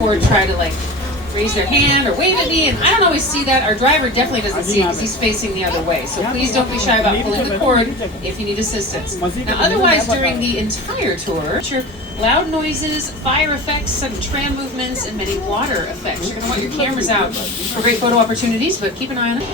or try to like raise their hand or wave at me, and I don't always see that. Our driver definitely doesn't see it because he's facing the other way. So please don't be shy about pulling the cord if you need assistance. Now, otherwise, during the entire tour, loud noises, fire effects, sudden tram movements, and many water effects. You're going to want your cameras out for great photo opportunities, but keep an eye on it.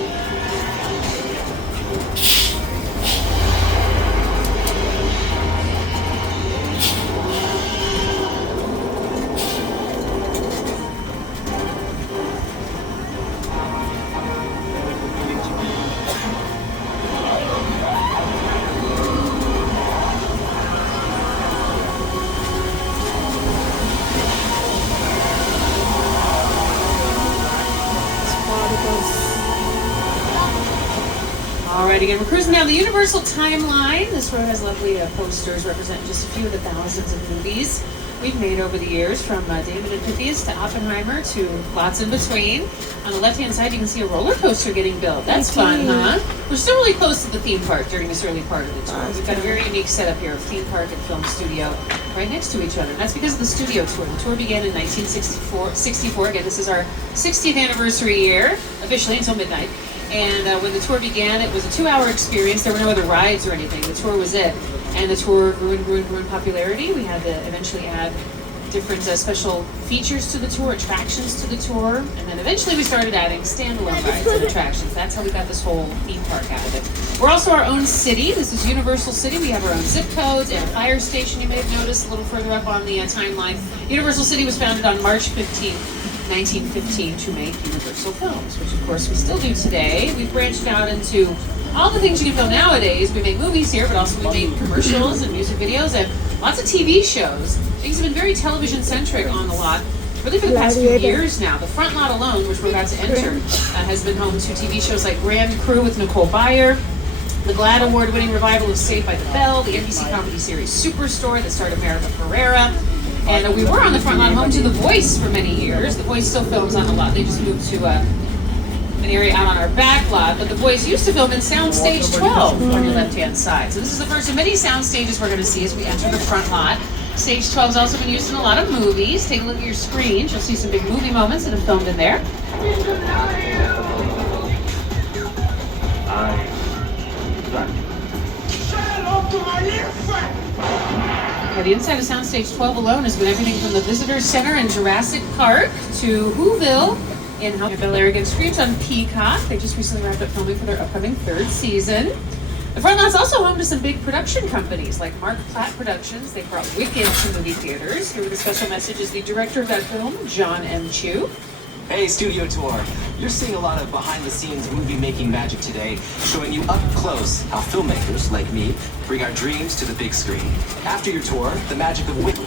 Alright, again, we're cruising down the Universal timeline. This road has lovely posters representing just a few of the thousands of movies we've made over the years, from David and Pythias to Oppenheimer to lots in between. On the left-hand side, you can see a roller coaster getting built. That's fun, huh? We're still really close to the theme park during this early part of the tour. We've got a very unique setup here of theme park and film studio right next to each other. And that's because of the studio tour. The tour began in 1964. Again, this is our 60th anniversary year, officially until midnight. And when the tour began, it was a 2-hour experience. There were no other rides or anything. The tour was it. And the tour grew in popularity. We had to eventually add different special features to the tour, attractions to the tour. And then eventually we started adding standalone rides and attractions. That's how we got this whole theme park out of it. We're also our own city. This is Universal City. We have our own zip codes and a fire station, you may have noticed a little further up on the timeline. Universal City was founded on March 15th. 1915 to make Universal films, which of course we still do today. We've branched out into all the things you can film nowadays. We make movies here, but also we make commercials and music videos and lots of TV shows. Things have been very television-centric on the lot, really for the past few years now. The front lot alone, which we're about to enter, has been home to TV shows like Grand Crew with Nicole Byer, the GLAAD Award-winning revival of Saved by the Bell, the NBC comedy series Superstore that starred America Ferrera. And we were on the front lot home to The Voice for many years. The Voice still films on the lot. They just moved to an area out on our back lot. But The Voice used to film in Soundstage 12 on your left-hand side. So this is the first of many sound stages we're going to see as we enter the front lot. Stage 12 has also been used in a lot of movies. Take a look at your screens. You'll see some big movie moments that have filmed in there. Yeah, the inside of Soundstage 12 alone has been everything from the Visitor Center in Jurassic Park to Whoville in Bel Air again streams on Peacock. They just recently wrapped up filming for their upcoming 3rd season. The front lot's also home to some big production companies like Mark Platt Productions. They brought Wicked to movie theaters. Here with a special message is the director of that film, John M. Chu. Hey, Studio Tour. You're seeing a lot of behind-the-scenes movie-making magic today, showing you up close how filmmakers, like me, bring our dreams to the big screen. After your tour, the magic of Wicked.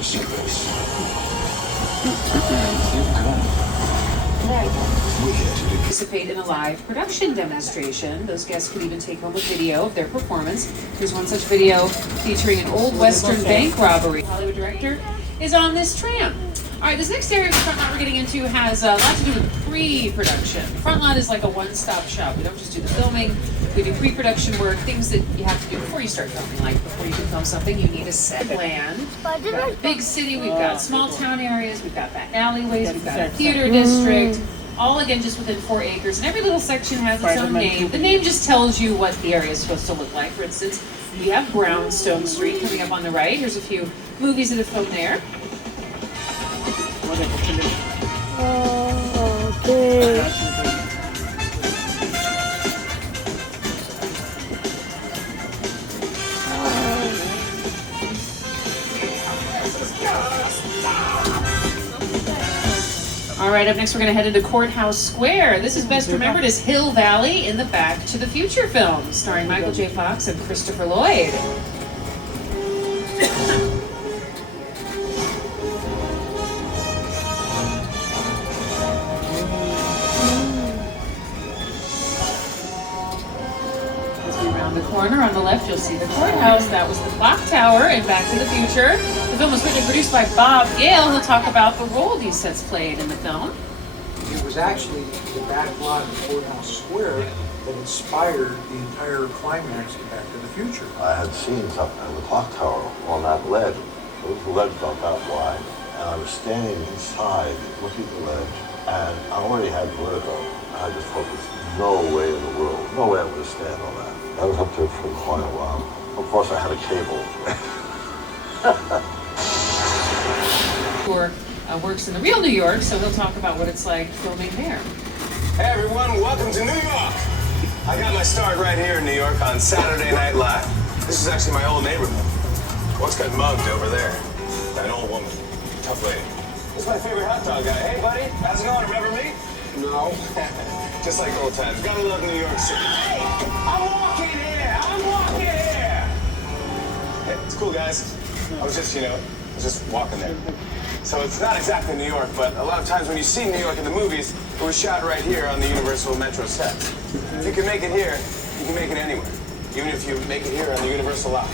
Participate in a live production demonstration. Those guests can even take home a video of their performance. Here's one such video featuring an old Western bank robbery. The Hollywood director is on this tram. All right, this next area of the front lot we're getting into has a lot to do with pre-production. The front lot is like a one-stop shop. We don't just do the filming, we do pre-production work, things that you have to do before you start filming. Like before you can film something, you need a set plan. We've got a big city, we've got small town areas, we've got back alleyways, we've got a theater district, all again just within 4 acres. And every little section has its own name. The name just tells you what the area is supposed to look like. For instance, we have Brownstone Street coming up on the right. Here's a few movies that have filmed there. Okay. All right, up next we're going to head into Courthouse Square. This is best remembered as Hill Valley in the Back to the Future film, starring Michael J. Fox and Christopher Lloyd. The corner on the left, you'll see the courthouse. That was the clock tower in Back to the Future. The film was written and produced by Bob Gale. He'll talk about the role these sets played in the film. It was actually the back lot of Courthouse Square that inspired the entire climax of Back to the Future. I had seen something in the clock tower on that ledge. Those ledges about that wide. And I was standing inside looking at the ledge, and I already had vertigo. I just thought there's no way in the world, no way I'm going to stand on that. I was up there for quite a while. Of course, I had a cable. Or works in the real New York, so he'll talk about what it's like filming there. Hey everyone, welcome to New York! I got my start right here in New York on Saturday Night Live. This is actually my old neighborhood. Once got mugged over there. That old woman. Tough lady. This is my favorite hot dog guy. Hey buddy, how's it going? Remember me? No. Just like old times. Gotta love New York City. Hey! I'm walking here! I'm walking here! Hey, it's cool guys. I was just walking there. So it's not exactly New York, but a lot of times when you see New York in the movies, it was shot right here on the Universal Metro set. If you can make it here, you can make it anywhere. Even if you make it here on the Universal lot.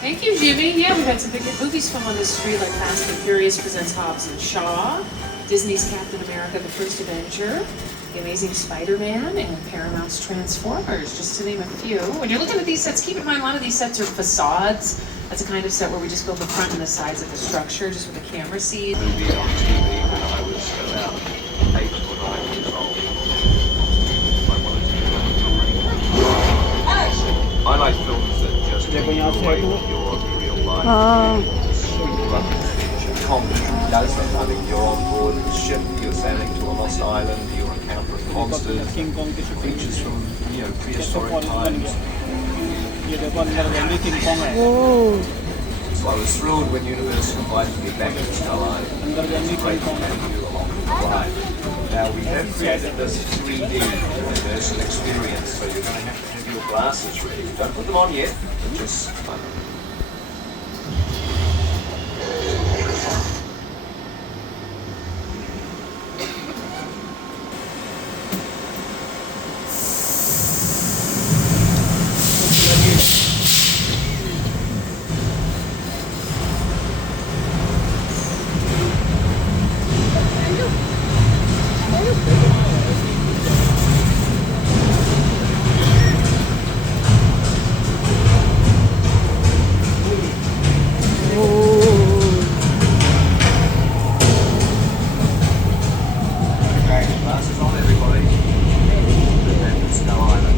Thank you, Jimmy. Yeah, we've had some big hit movies filmed on this street, like Fast and Furious presents Hobbs and Shaw, Disney's Captain America: The First Avenger, The Amazing Spider-Man, and Paramount's Transformers, just to name a few. When you're looking at these sets, keep in mind a lot of these sets are facades. That's a kind of set where we just build the front and the sides of the structure, just with a camera seat. Movie on TV when I was around 8 or 9 years old. I wanted to do I like films that just take you away from your real life. Comedy, I think you're on board the ship, you're sailing to a lost island, you're encountering monsters, creatures from prehistoric times. So I was thrilled when Universal invited me back to Star Island. It was great to have you along the ride. Now we have created this 3D Universal experience, so you're going to have your glasses ready. Don't put them on yet, but just glasses on, everybody. And Star Island.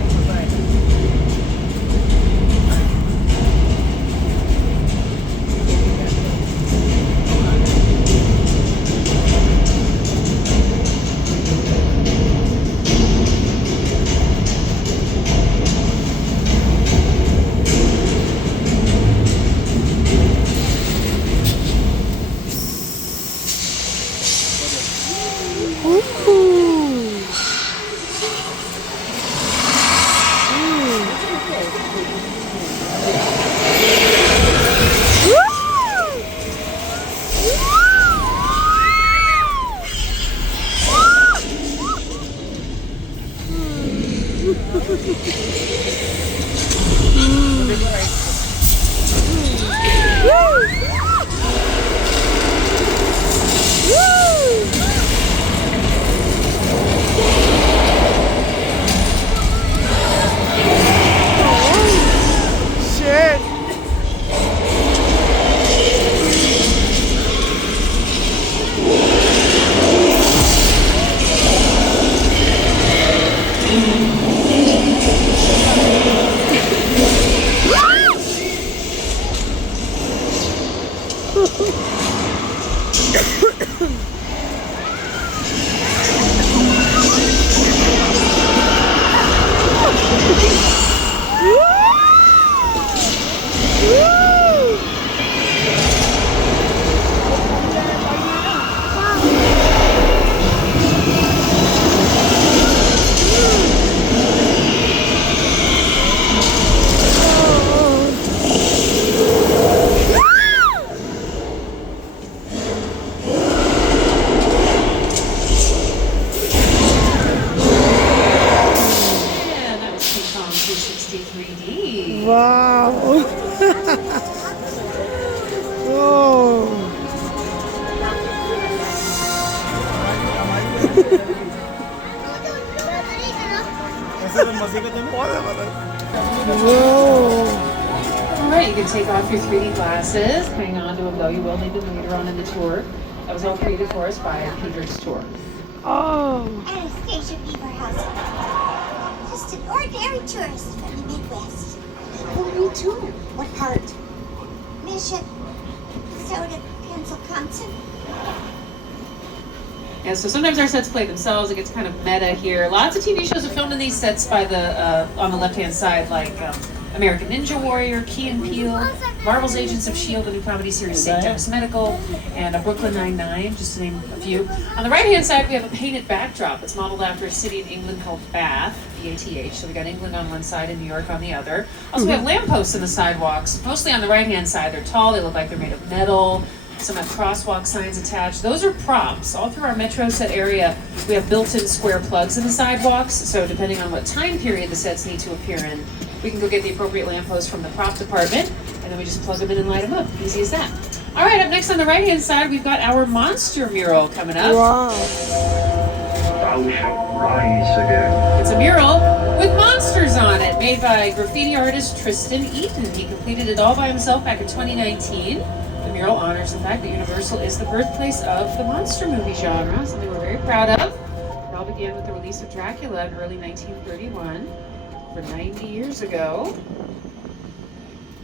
Wow. Oh. All right, You can take off your 3D glasses. Hang on to them though. You will need them later on in the tour. That was all created for us by Pedro's Tour. Oh. Anastasia Beaverhouse. Just an ordinary tourist from the Midwest. Who are you touring? What part? Minnesota, Wisconsin. Yeah, so sometimes our sets play themselves. It gets kind of meta here. Lots of TV shows are filmed in these sets by the on the left-hand side, like American Ninja Warrior, Key and Peele, Marvel's Agents of S.H.I.E.L.D., a new comedy series, St. Dennis Medical, and Brooklyn Nine-Nine, just to name a few. On the right-hand side, we have a painted backdrop. It's modeled after a city in England called Bath, B-A-T-H. So we got England on one side and New York on the other. Also, we have lampposts in the sidewalks. Mostly on the right-hand side, they're tall. They look like they're made of metal. Some have crosswalk signs attached. Those are props. All through our Metro set area, we have built-in square plugs in the sidewalks. So depending on what time period the sets need to appear in, we can go get the appropriate lampposts from the prop department, and then we just plug them in and light them up. Easy as that. All right, up next on the right-hand side, we've got our monster mural coming up. Wow. Thou shalt rise again. It's a mural with monsters on it, made by graffiti artist Tristan Eaton. He completed it all by himself back in 2019. The mural honors the fact that Universal is the birthplace of the monster movie genre, something we're very proud of. It all began with the release of Dracula in early 1931, over 90 years ago.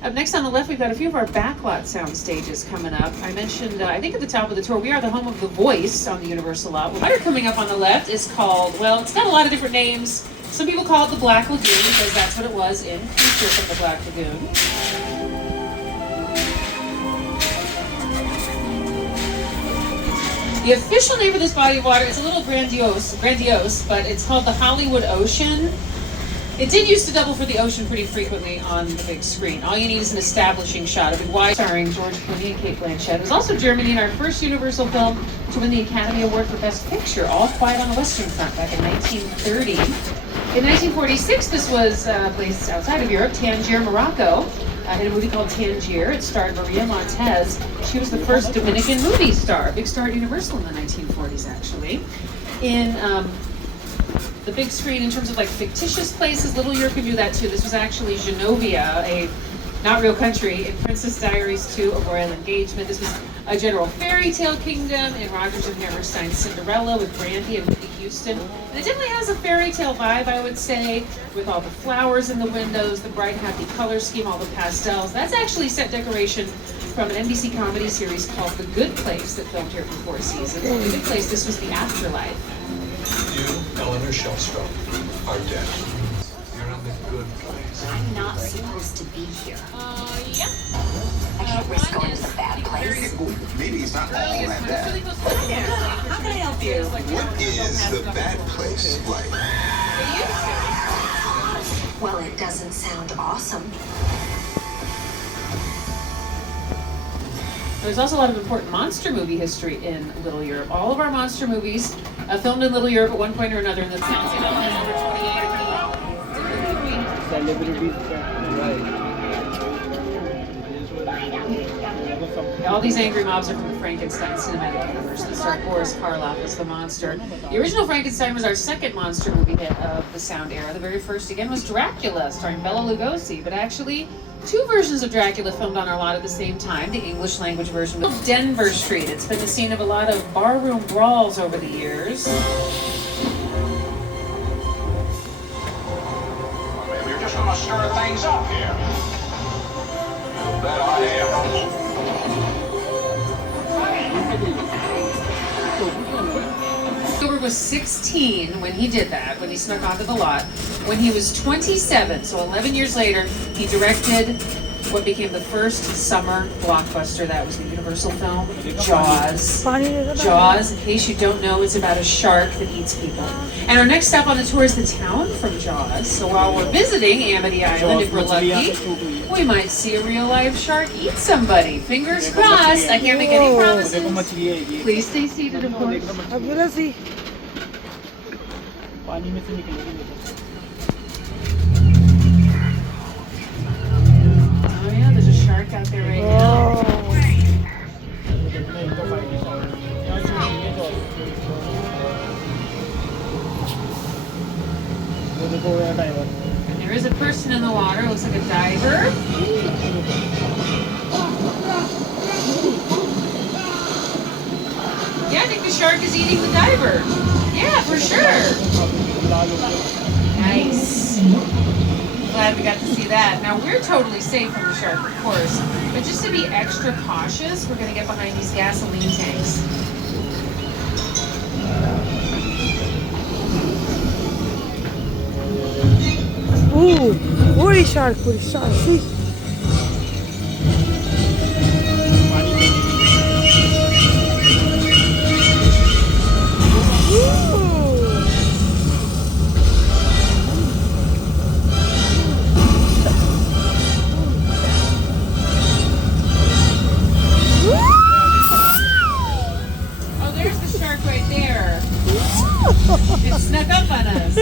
Up next on the left, we've got a few of our backlot sound stages coming up. I mentioned, I think at the top of the tour, we are the home of The Voice on the Universal lot. What are coming up on the left is called, well, it's got a lot of different names. Some people call it the Black Lagoon because that's what it was in Creature from the Black Lagoon. The official name of this body of water is a little grandiose, but it's called the Hollywood Ocean. It did used to double for the ocean pretty frequently on the big screen. All you need is an establishing shot of it wide, starring George Clooney and Cate Blanchett. It was also Germany in our first Universal film to win the Academy Award for Best Picture, All Quiet on the Western Front, back in 1930. In 1946, this was placed outside of Europe, Tangier, Morocco. In a movie called Tangier. It starred Maria Montez. She was the first Dominican movie star, big star at Universal in the 1940s, actually. In the big screen, in terms of like fictitious places, Little Europe can do that too. This was actually Genovia, a not real country, in Princess Diaries 2, A Royal Engagement. This was a general fairy tale kingdom in Rodgers and Hammerstein's Cinderella with Brandy and Whitney Houston. And it definitely has a fairy tale vibe, I would say, with all the flowers in the windows, the bright, happy color scheme, all the pastels. That's actually set decoration from an NBC comedy series called The Good Place that filmed here for 4 seasons. The Good Place, this was the afterlife. You, Eleanor Shellstrom, are dead. You're in the good place. I'm not supposed to be here. Yeah. I can't risk going to the bad place. Maybe it's not all that bad. How can I help you? What is the bad place like? Well, it doesn't sound awesome. There's also a lot of important monster movie history in Little Europe. All of our monster movies filmed in Little Europe at one point or another in the All these angry mobs are from the Frankenstein cinematic universe that starred Boris Karloff as the monster. The original Frankenstein was our second monster movie hit of the sound era. The very first, again, was Dracula, starring Bela Lugosi, but actually 2 versions of Dracula filmed on our lot at the same time. The English language version was Denver Street. It's been the scene of a lot of barroom brawls over the years. Maybe you're just gonna stir things up here. You bet I am. Spielberg was 16 when he did that, when he snuck onto the lot. When he was 27, so 11 years later, he directed what became the first summer blockbuster. That was the Universal film, Jaws. Jaws, in case you don't know, it's about a shark that eats people. And our next stop on the tour is the town from Jaws. So while we're visiting Amity Island, if we're lucky, we might see a real life shark eat somebody. Fingers crossed. I can't make any promises. Please stay seated, of course. अब बोला सी पानी में से निकलेगी Oh yeah, there's a shark out there right now. And there is a person in the water. Looks like a diver. Yeah, I think the shark is eating the diver. Yeah, for sure. Nice. Glad we got to see that. Now, we're totally safe from the shark, of course. But just to be extra cautious, we're going to get behind these gasoline tanks. Ooh, woody shark, see? Oh, there's the shark right there. It snuck up on us.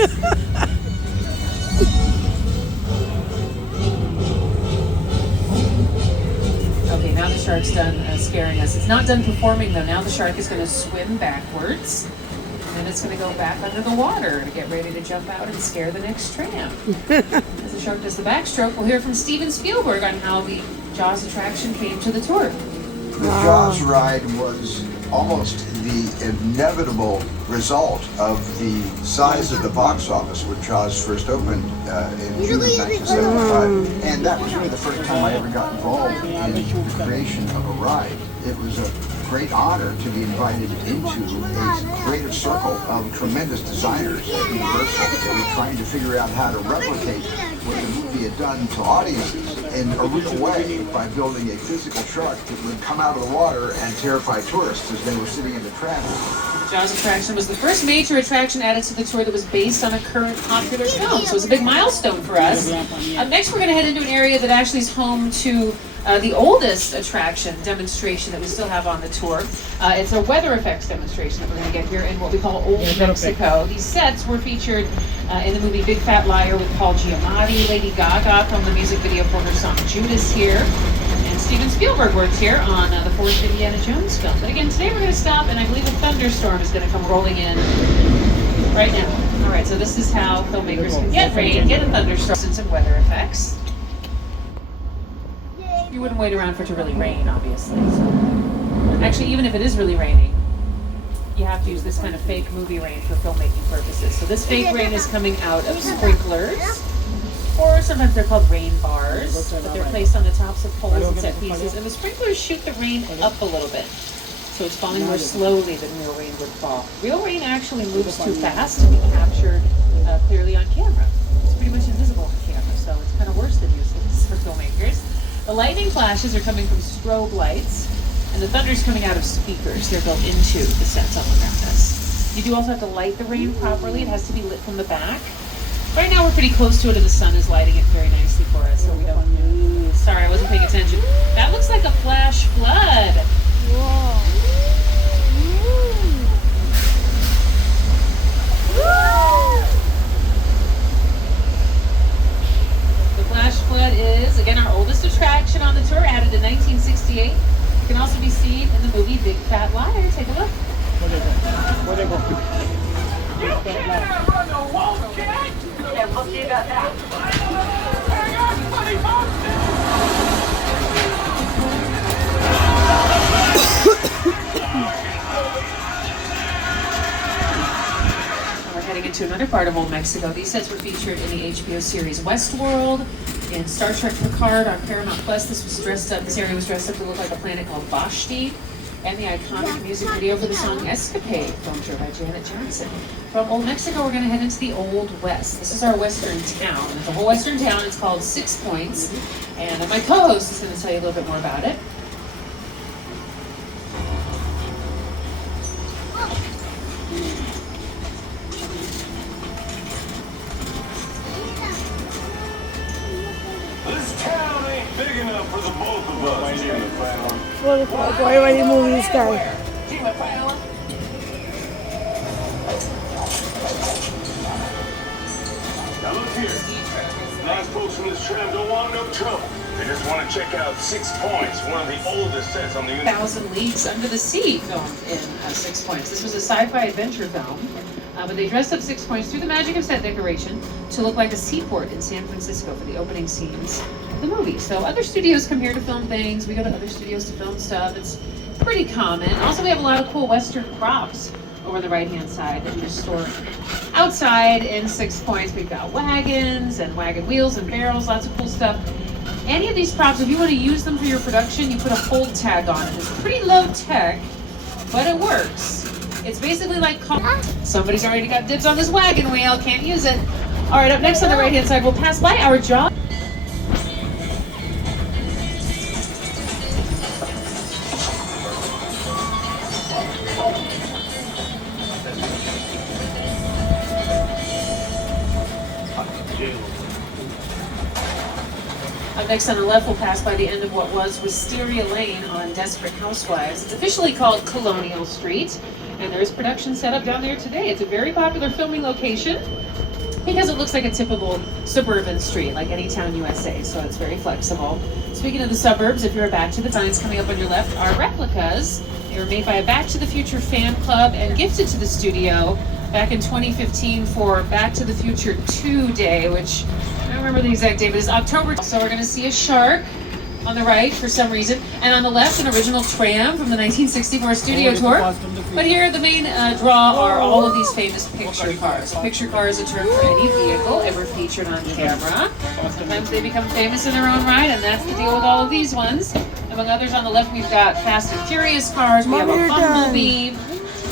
Okay, now the shark's done scaring us. It's not done performing though. Now the shark is going to swim backwards. And then it's going to go back under the water to get ready to jump out and scare the next tram. As the shark does the backstroke, we'll hear from Steven Spielberg on how the Jaws attraction came to the tour. The Jaws ride was almost the inevitable result of the size of the box office when Jaws first opened in June of 1975. And that was really the first time I ever got involved in the creation of a ride. It was a great honor to be invited into a creative circle of tremendous designers at Universal that were trying to figure out how to replicate what the movie had done to audiences in a real way by building a physical shark that would come out of the water and terrify tourists as they were sitting in the tram. The Jaws attraction was the first major attraction added to the tour that was based on a current popular film, so it was a big milestone for us. Next, we're going to head into an area that actually is home to the oldest attraction demonstration that we still have on the tour. It's a weather effects demonstration that we're going to get here in what we call Old Mexico. These sets were featured in the movie Big Fat Liar with Paul Giamatti. Lady Gaga filmed the music video for her song Judas here. And Steven Spielberg worked here on the fourth Indiana Jones film. But again, today we're going to stop, and I believe a thunderstorm is going to come rolling in right now. All right, so this is how filmmakers can get rain, get a thunderstorm, and some weather effects. You wouldn't wait around for it to really rain, obviously. So. Actually, even if it is really raining, you have to use this kind of fake movie rain for filmmaking purposes. So this fake rain is coming out of sprinklers, or sometimes they're called rain bars, but they're placed on the tops of poles and set pieces, and the sprinklers shoot the rain up a little bit. So it's falling more slowly than real rain would fall. Real rain actually moves too fast to be captured clearly on camera. It's pretty much invisible on camera, so it's kind of worse than useless for filmmakers. The lightning flashes are coming from strobe lights, and the thunder is coming out of speakers. They're built into the sets all around us. You do also have to light the rain properly. It has to be lit from the back. Right now we're pretty close to it, and the sun is lighting it very nicely for us, so we don't... Ooh, sorry, I wasn't paying attention. That looks like a flash flood. Whoa. The flash flood is, again, our oldest attraction on the tour, added in 1968. It can also be seen in the movie Big Fat Liar. Take a look. You can't run the wall, cat! Yeah, we'll see about that. Hang on, buddy, We're heading into another part of Old Mexico. These sets were featured in the HBO series Westworld, in Star Trek Picard on Paramount Plus. This area was dressed up to look like a planet called Vashti, and the iconic music video for the song Escapade, filmed by Janet Jackson. From Old Mexico, we're going to head into the Old West. This is our western town. It's a whole western town. It's called Six Points, and my co-host is going to tell you a little bit more about it. This town ain't big enough for the both of us, Jimmy Fallon. What the fuck? Why are you moving this guy? Jimmy Fallon. Now look here. Nice folks from this tram don't want no trouble. They just want to check out 6 Points, one of the oldest sets on the universe. 1,000 Leagues Under the Sea filmed in 6 Points. This was a sci-fi adventure film, but they dressed up 6 Points through the magic of set decoration to look like a seaport in San Francisco for the opening scenes of the movie. So other studios come here to film things. We go to other studios to film stuff. It's pretty common. Also, we have a lot of cool Western props over the right-hand side that we just store outside in 6 Points. We've got wagons and wagon wheels and barrels, lots of cool stuff. Any of these props, if you want to use them for your production, you put a hold tag on it. It's pretty low tech, but it works. It's basically like somebody's already got dibs on this wagon wheel, can't use it. All right, up next on the right-hand side, we'll pass by our job. Up next on the left, we'll pass by the end of what was Wisteria Lane on Desperate Housewives. It's officially called Colonial Street, and there's production set up down there today. It's a very popular filming location because it looks like a typical suburban street, like any town USA, so it's very flexible. Speaking of the suburbs, if you're a Back to the Signs coming up on your left are replicas. They were made by a Back to the Future fan club and gifted to the studio back in 2015 for Back to the Future 2 Day, which I don't remember the exact date, but it's October. So we're going to see a shark on the right for some reason, and on the left an original tram from the 1964 studio tour. But here the main draw are all of these famous picture cars. Picture car is a term for any vehicle ever featured on camera. Sometimes they become famous in their own right, and that's the deal with all of these ones. Among others, on the left we've got Fast and Furious cars, we have a Bumblebee.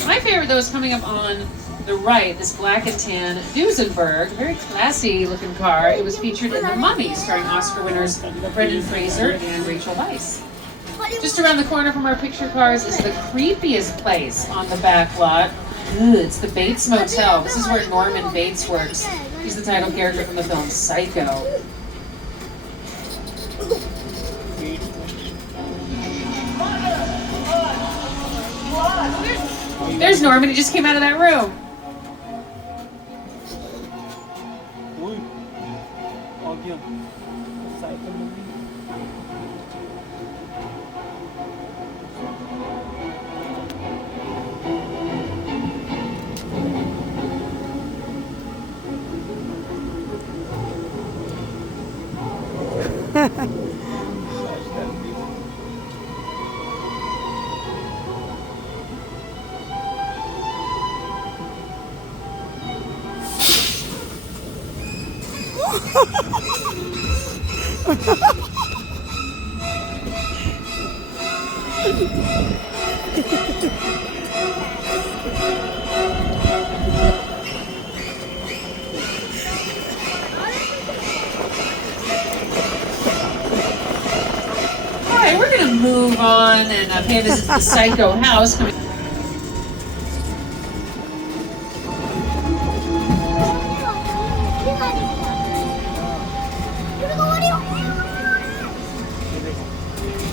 My favorite though is coming up on the right, this black and tan Duesenberg, very classy looking car. It was featured in The Mummy, starring Oscar winners Brendan Fraser and Rachel Weisz. Just around the corner from our picture cars is the creepiest place on the back lot. It's the Bates Motel. This is where Norman Bates works. He's the title character from the film Psycho. There's Norman, he just came out of that room. Alright, we're gonna move on and pay a visit to the Psycho house.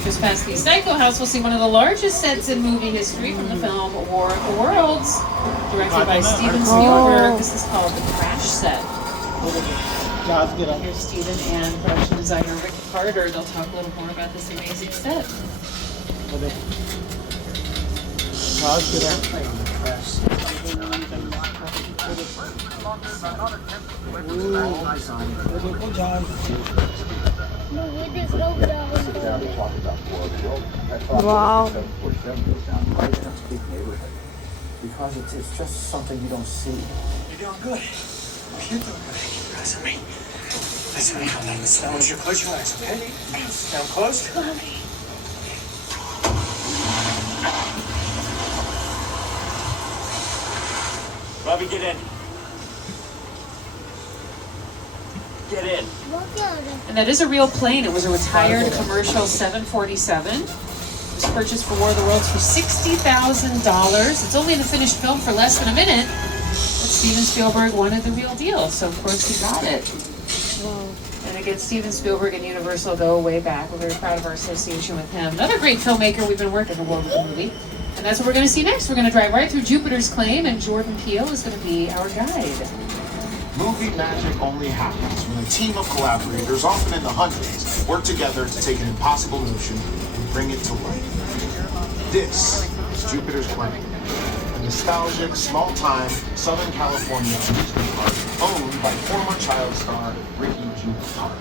Just past the Psycho house, we'll see one of the largest sets in movie history from the film War of the Worlds, directed by Steven Spielberg. This is called the Crash Set. Here's Steven and production designer Rick Carter. They'll talk a little more about this amazing set. Wow. Because it's just something you don't see. You're doing good. You're doing good. Listen to me. Listen to me. I'm not listening. I want you to close your eyes, okay? Now closed. Robbie, get in. Get in. And that is a real plane. It was a retired commercial 747. It was purchased for War of the Worlds for $60,000. It's only in the finished film for less than a minute. But Steven Spielberg wanted the real deal, so of course he got it. And again, Steven Spielberg and Universal go way back. We're very proud of our association with him. Another great filmmaker we've been working along with the movie. And that's what we're going to see next. We're going to drive right through Jupiter's Claim, and Jordan Peele is going to be our guide. Movie magic only happens when a team of collaborators, often in the hundreds, work together to take an impossible notion and bring it to life. This is Jupiter's Claim, a nostalgic, small-time Southern California amusement park owned by former child star Ricky Juke Park.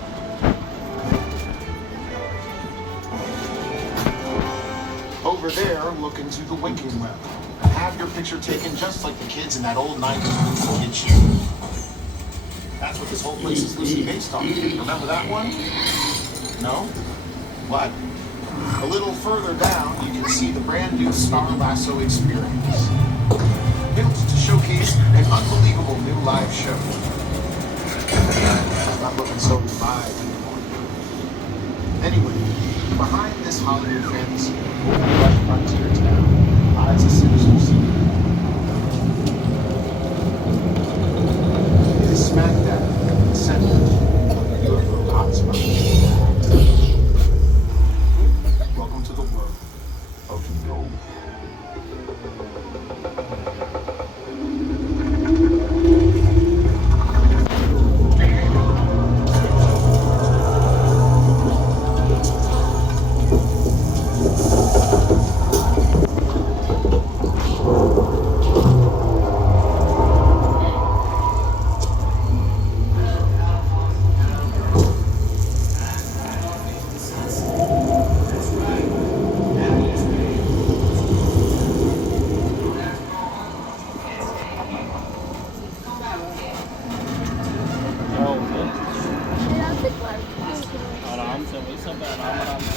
Over there, look into the Winking Well and have your picture taken just like the kids in that old 90s movie Get You. That's what this whole place is loosely based on. Remember that one? No? What? A little further down, you can see the brand new Star Lasso experience. Built to showcase an unbelievable new live show. It's not looking so live anymore. Anyway, behind this Hollywood fence, we'll be like Frontier Town. It's a sinister scene. It is smack dab in the center of the UFO hotspot. Welcome to the world of no.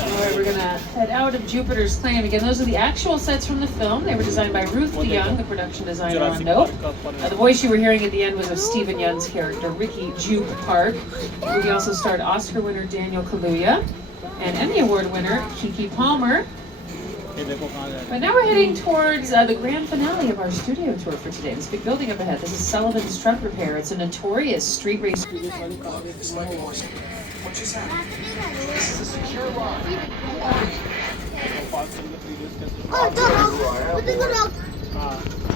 Alright, we're gonna head out of Jupiter's Claim. Again, those are the actual sets from the film. They were designed by Ruth DeYoung, the production designer on Nope. The voice you were hearing at the end was of Stephen Yeun's character, Ricky Juke Park. The movie also starred Oscar winner Daniel Kaluuya and Emmy Award winner Keke Palmer. But now we're heading towards the grand finale of our studio tour for today. This big building up ahead. This is Sullivan's Truck Repair. It's a notorious street race. What just happened? This is a secure line.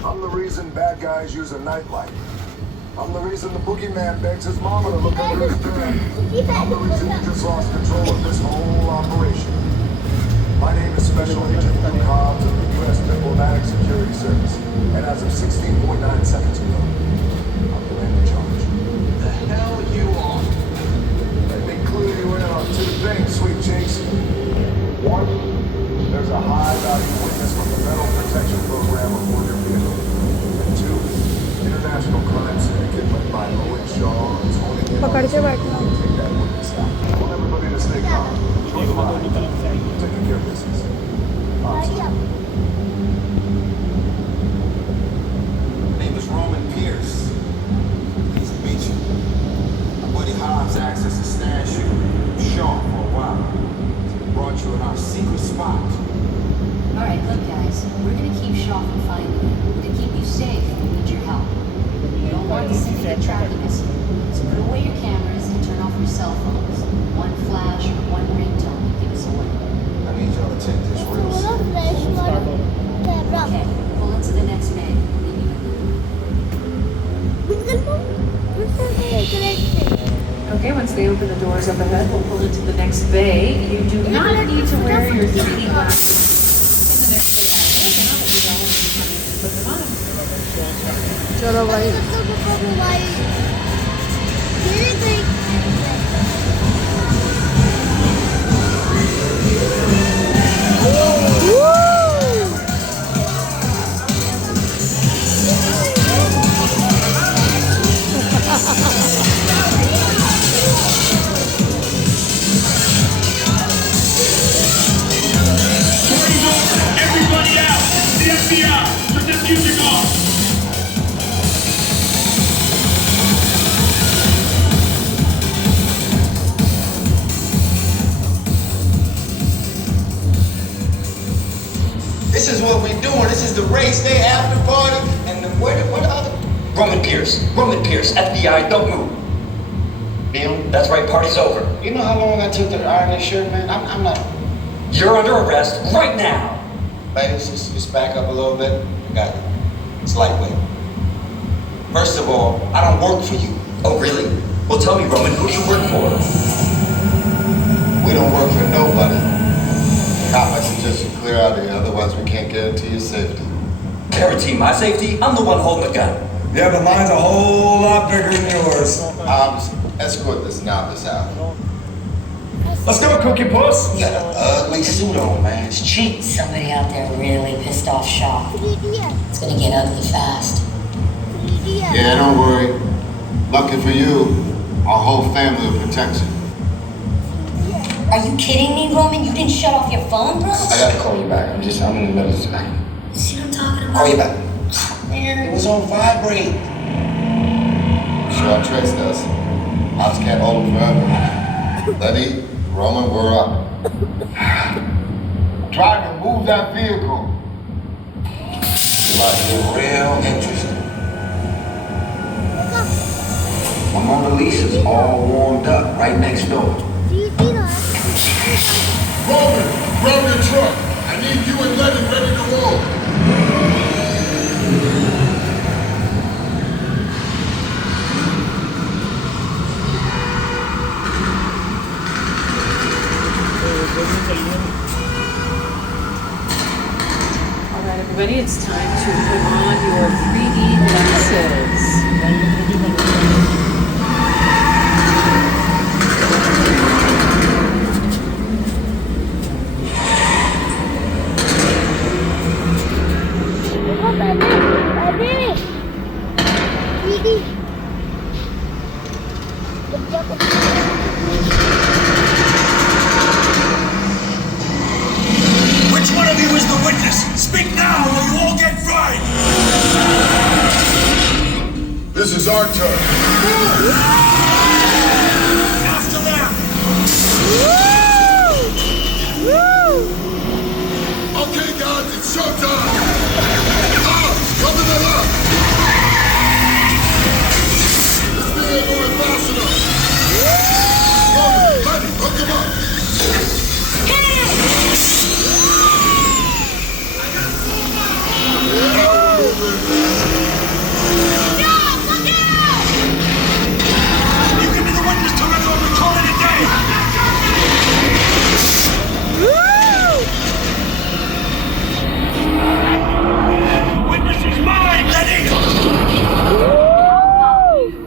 I'm the reason bad guys use a nightlight. I'm the reason the boogeyman begs his mama to look under his bed. I'm the reason you just lost control of this whole operation. My name is Special Agent Luke Hobbs of the U.S. Diplomatic Security Service. And as of 16.9 seconds ago, I'm the man in charge. The hell you are. Let me clue you in on two things, sweet cheeks. One, there's a high-value witness from the Metal Protection Program aboard your vehicle. And two, international crime syndicate led by Owen Shaw is holding in on पकड़ के बैठना take that witness out. I want everybody to stay calm. Keep alive. Taking care of business. My name is Roman Pierce. Pleased to meet you. My buddy Hobbs asked us to stash you Shaw for a while. So we brought you in our secret spot. Alright, look guys, we're gonna keep Shaw from finding you. To keep you safe, we need your help. We don't want the syndicate tracking us. So put away your cameras and turn off your cell phones. One flash or one ringtone will give us away. I need y'all to take this real serious. Okay, pull into the next bay. Okay, once they open the doors up ahead, we'll pull into the next bay. You do not need to wear your 3D glasses in the next bay area, but now that you know when you come in and put them on. चलो भाई Everybody out! The FBI! Turn this music off! This is what we're doing. This is the race day after party. And what the other? Roman Pierce, FBI, don't move. Neil? That's right, party's over. You know how long I took to iron this shirt, man? I'm not. You're under arrest right now. Ladies, just back up a little bit. Got it. It's lightweight. First of all, I don't work for you. Oh, really? Well, tell me, Roman, who do you work for? We don't work for nobody. Cop, I suggest you clear out of here, otherwise we can't guarantee your safety. Guarantee my safety, I'm the one holding the gun. Yeah, but mine's a whole lot bigger than yours. Escort this novice out. Let's go, Cookie Puss. You got an ugly suit on, man. It's cheap. Somebody out there really pissed off Shaw. It's gonna get ugly fast. Yeah, don't worry. Lucky for you, our whole family will protect you. Are you kidding me, Roman? You didn't shut off your phone, bro? I gotta call you back. I'm in the middle of tonight. See what I'm talking about? Call you back. It was on vibrate. Sure, Trace does. Ops can't hold him forever. Letty, Roman, we're up. Driver, move that vehicle. It's about to get real interesting. My Mona Lisa's all warmed up right next door. Roman, grab your truck. I need you and Letty ready to roll. All right, everybody, it's time to put on your 3D glasses. Which one of you is the witness? Speak now or you all get fried! This is our turn. After them! Okay, guys, it's showtime. Coming it up. This thing ain't moving fast enough. Letty, hook him up. You give me the witness to run over and call it a day! Witness is mine, Letty!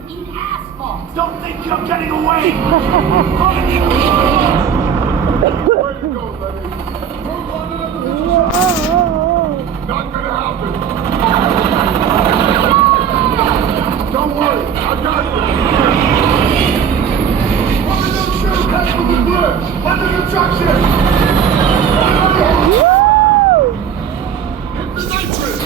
You asshole! Don't think you're getting away! Not gonna happen. Don't worry, I got this. One of them shoes head for the bridge. Under construction. Hit the nitrous.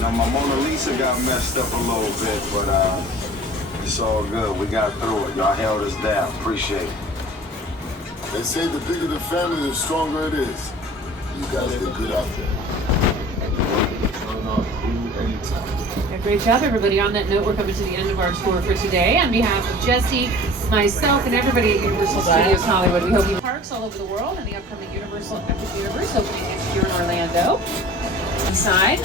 Now my Mona Lisa got messed up a little bit, but it's all good. We got through it. Y'all held us down. Appreciate it. They say the bigger the family, the stronger it is. You guys did good out there. Turn on crew anytime. Yeah, great job, everybody. On that note, we're coming to the end of our tour for today. On behalf of Jesse, myself, and everybody at Universal Studios Hollywood, we hope you parks all over the world and the upcoming Universal Epic Universe opening next year in Orlando. Inside.